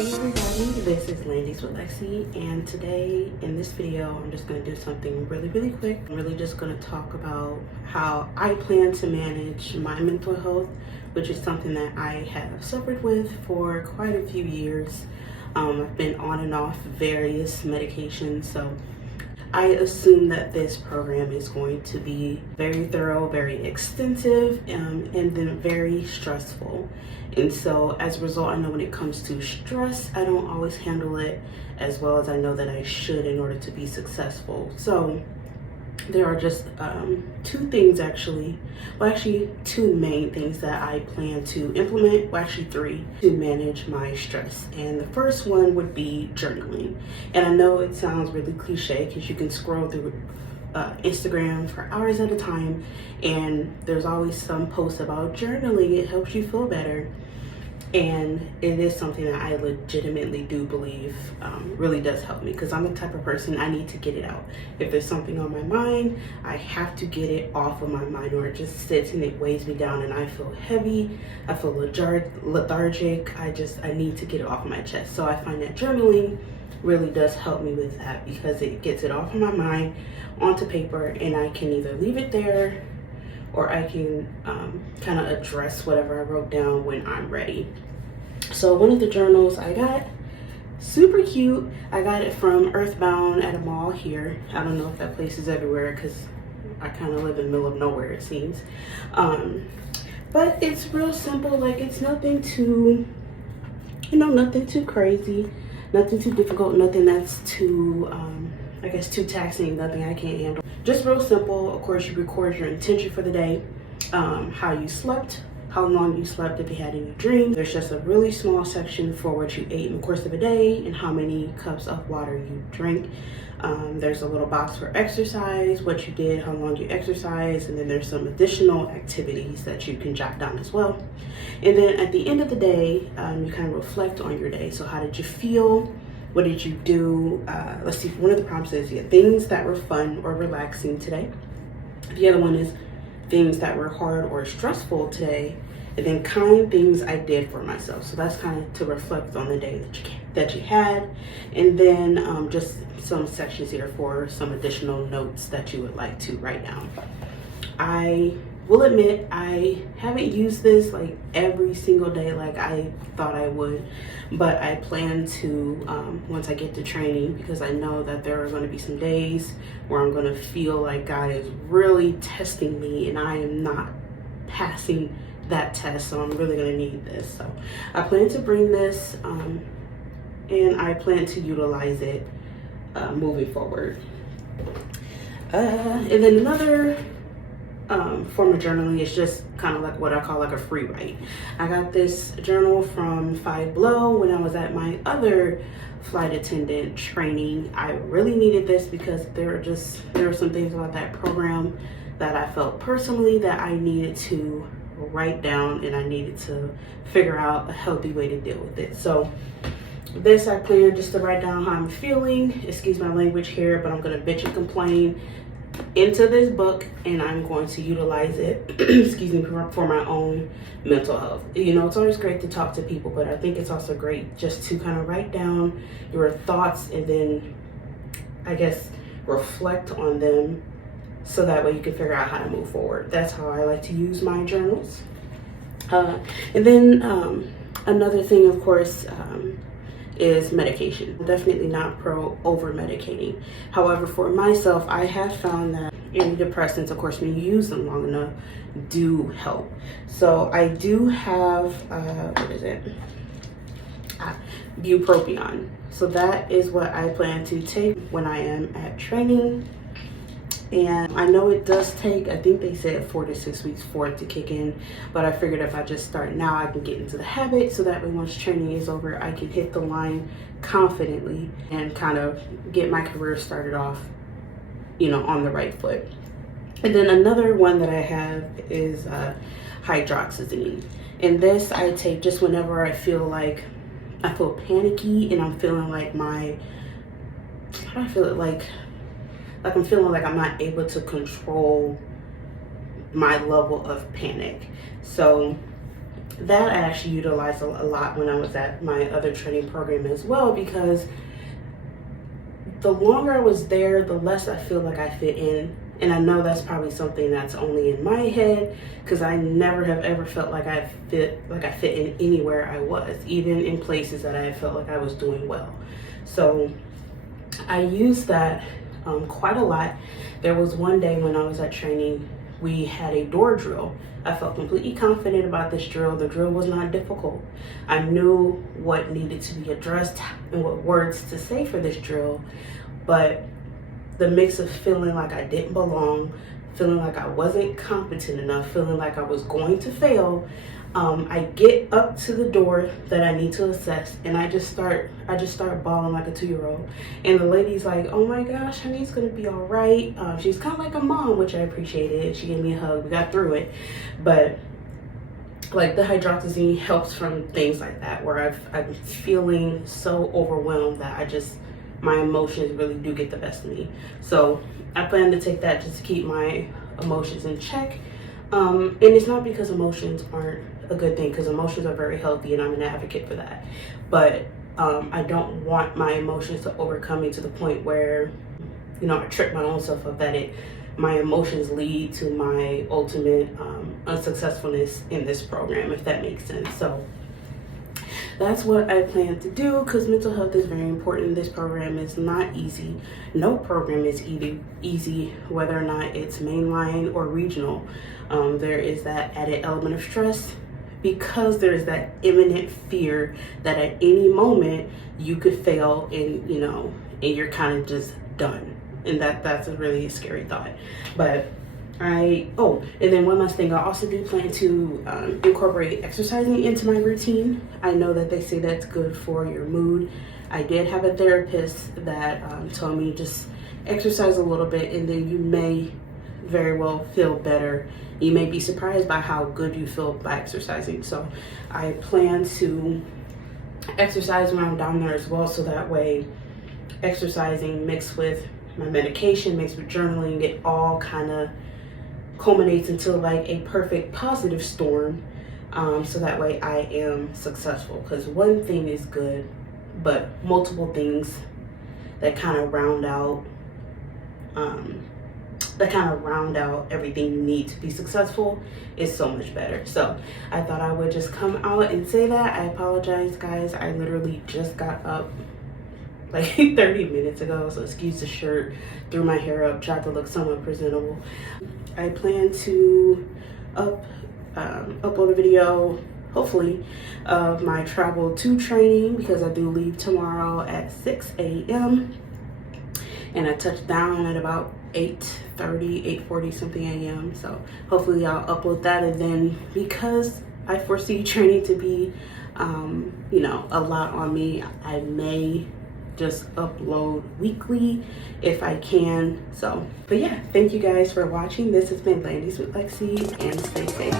Hey everybody, this is Landys with Lexi, and today in this video I'm just going to do something really quick. I'm really just going to talk about how I plan to manage my mental health, which is something that I have suffered with for quite a few years. I've been on and off various medications, so I assume that this program is going to be very thorough, very extensive, and then very stressful. And so as a result, I know when it comes to stress, I don't always handle it as well as I know that I should in order to be successful. So there are just two main things that I plan to implement, well actually three, to manage my stress. And the first one would be journaling. And I know it sounds really cliche because you can scroll through Instagram for hours at a time and there's always some posts about journaling. It helps you feel better. And it is something that I legitimately do believe really does help me, because I'm the type of person, I need to get it out. If there's something on my mind, I have to get it off of my mind, or it just sits and it weighs me down and I feel heavy, I feel lethargic. I need to get it off of my chest. So I find that journaling really does help me with that, because it gets it off of my mind onto paper, and I can either leave it there or I can kind of address whatever I wrote down when I'm ready. So one of the journals I got, super cute. I got it from Earthbound at a mall here. I don't know if that place is everywhere because I kind of live in the middle of nowhere, it seems. But it's real simple. Like, it's nothing too, nothing too crazy, nothing too difficult, nothing that's too, I guess, too taxing, nothing I can't handle. Just real simple. Of course, you record your intention for the day, how you slept, how long you slept, if you had any dreams. There's just a really small section for what you ate in the course of a day and how many cups of water you drink. There's a little box for exercise, what you did, how long you exercised, and then there's some additional activities that you can jot down as well. And then at the end of the day, you kind of reflect on your day. So how did you feel? What did you do? Let's see, one of the prompts is things that were fun or relaxing today. The other one is things that were hard or stressful today. And then kind things I did for myself. So that's kind of to reflect on the day that you had. And then just some sections here for some additional notes that you would like to write down. I will admit I haven't used this like every single day like I thought I would, but I plan to once I get to training, because I know that there are going to be some days where I'm going to feel like God is really testing me and I am not passing that test, so I'm really going to need this. So I plan to bring this and I plan to utilize it moving forward. And then another form of journaling is just kind of like what I call like a free write. I got this journal from Five Below when I was at my other flight attendant training. I really needed this because there were some things about that program that I felt personally that I needed to write down, and I needed to figure out a healthy way to deal with it. So this I plan just to write down how I'm feeling, excuse my language here, but I'm gonna bitch and complain into this book, and I'm going to utilize it excuse me, for my own mental health. It's always great to talk to people, but I think it's also great just to kind of write down your thoughts and then I guess reflect on them, so that way you can figure out how to move forward. That's how I like to use my journals. And then another thing, of course, is medication. I'm definitely not pro over medicating. However, for myself, I have found that antidepressants, of course, when you use them long enough, do help. So I do have, bupropion. So that is what I plan to take when I am at training. And I know it does take, I think they said 4 to 6 weeks for it to kick in, but I figured if I just start now, I can get into the habit, so that way once training is over, I can hit the line confidently and kind of get my career started off, on the right foot. And then another one that I have is hydroxyzine. And this I take just whenever I feel panicky and I'm feeling like I'm feeling like I'm not able to control my level of panic. So that I actually utilized a lot when I was at my other training program as well, because the longer I was there, the less I feel like I fit in. And I know that's probably something that's only in my head, because I never have ever felt like I fit in anywhere I was, even in places that I felt like I was doing well. So I used that quite a lot. There was one day when I was at training, we had a door drill. I felt completely confident about this drill. The drill was not difficult. I knew what needed to be addressed and what words to say for this drill, but the mix of feeling like I didn't belong, feeling like I wasn't competent enough, feeling like I was going to fail, I get up to the door that I need to assess, and I just start bawling like a 2-year-old. And the lady's like, "Oh my gosh, honey, it's gonna be all right." She's kind of like a mom, which I appreciated. She gave me a hug. We got through it. But like, the hydroxyzine helps from things like that, where I'm feeling so overwhelmed that my emotions really do get the best of me. So I plan to take that just to keep my emotions in check. And it's not because emotions aren't a good thing, because emotions are very healthy, and I'm an advocate for that. But I don't want my emotions to overcome me to the point where, I trip my own self up, that my emotions lead to my ultimate unsuccessfulness in this program, if that makes sense. So that's what I plan to do, because mental health is very important. This program is not easy. No program is easy, whether or not it's mainline or regional. There is that added element of stress, because there is that imminent fear that at any moment you could fail, and you're kind of just done. And that's a really scary thought. But and then one last thing, I also do plan to incorporate exercising into my routine. I know that they say that's good for your mood. I did have a therapist that told me just exercise a little bit, and then you may very well feel better. You may be surprised by how good you feel by exercising. So I plan to exercise when I'm down there as well, so that way exercising mixed with my medication, mixed with journaling, it all kind of culminates into like a perfect positive storm, so that way I am successful. Because one thing is good, but multiple things that kind of round out everything you need to be successful is so much better. So I thought I would just come out and say that. I apologize, guys. I literally just got up like 30 minutes ago, so excuse the shirt, threw my hair up, tried to look somewhat presentable. I plan to upload a video, hopefully, of my travel to training, because I do leave tomorrow at 6 a.m. and I touch down at about 8:40 something a.m. So hopefully I'll upload that. And then, because I foresee training to be a lot on me, I may just upload weekly if I can. So, but yeah, thank you guys for watching. This has been Landy's with Lexi, and stay safe.